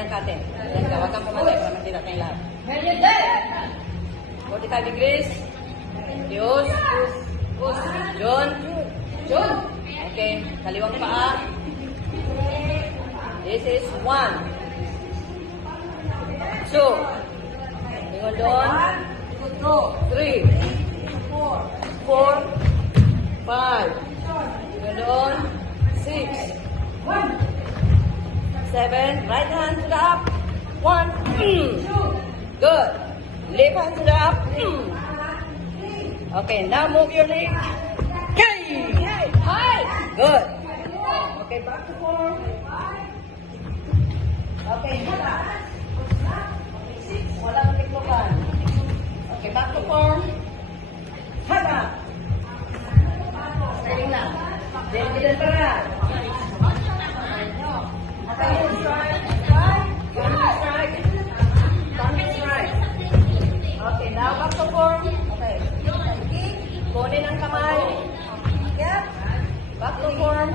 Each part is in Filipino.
Diyan ka, ate. Diyan ka. Huwag kang pumatay para makita tayong lahat. 45 degrees. Dios. John. Okay. Kaliwang paa. This is 1. 2. Lingon doon. 3. 4. 5. Lingon doon. 6. 7. Right hand to the up. 1. Good. Left hand to the up. Okay, now move your leg. Okay. Good. Okay, back to form. Okay, hula. Walang tiklokan. Okay, back to form. Hula. Steady lang. Then, para. Okay, strike. Strike. Okay, now back to form. Okay. Kunin ang kamay. Back to form.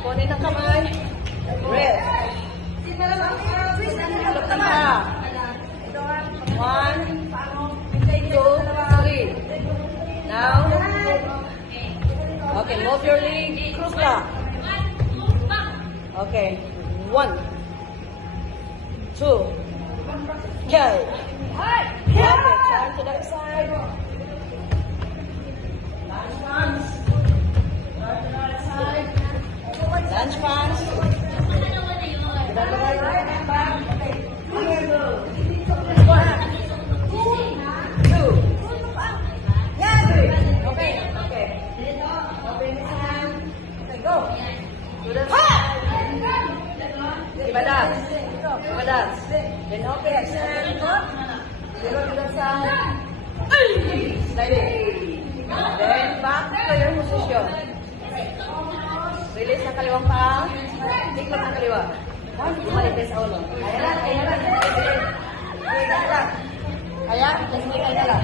Kunin ang kamay. Rest. Tulog na ka. 1, 2, 3. Now. Okay, move your leg. Cross lock. Okay. 1, 2. Okay. Okay, turn to the other side. Lunge pants. Turn to the other side. Lunge pants. Get on the right hand back. Okay. 1, 2. 3. Okay. Open his hand. Okay, go. To the side. Ibadat. Then open his hand. Go to the side. Sliding. Then back to your position. Release ng kaliwang paa. Tiklop ng kaliwa. Bumalik sa ulo. Kaya na. Kaya? Let's make it na lang.